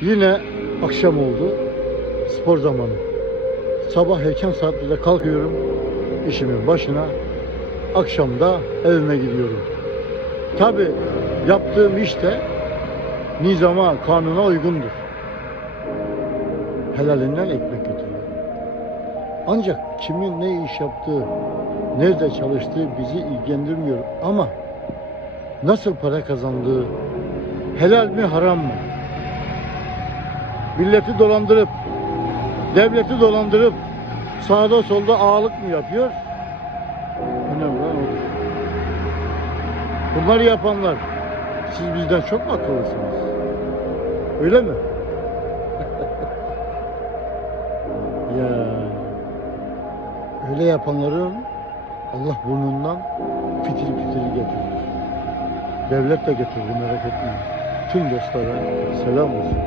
Yine akşam oldu. Spor zamanı. Sabah erken saatlerde kalkıyorum işimin başına. Akşamda evime gidiyorum. Tabi yaptığım iş de nizama, kanuna uygundur. Helalinden ekmek götürüyor. Ancak kimin ne iş yaptığı, nerede çalıştığı bizi ilgilendirmiyor. Ama nasıl para kazandığı, helal mi haram mı? Milleti dolandırıp, devleti dolandırıp sağda solda ağalık mı yapıyor? Önemli olan odur. Bunları yapanlar siz bizden çok mu akıllısınız? Öyle mi? ya öyle yapanların Allah burnundan fitil fitil getirir. Devlet de getirir merak etmeyin. Tüm dostlara selam olsun.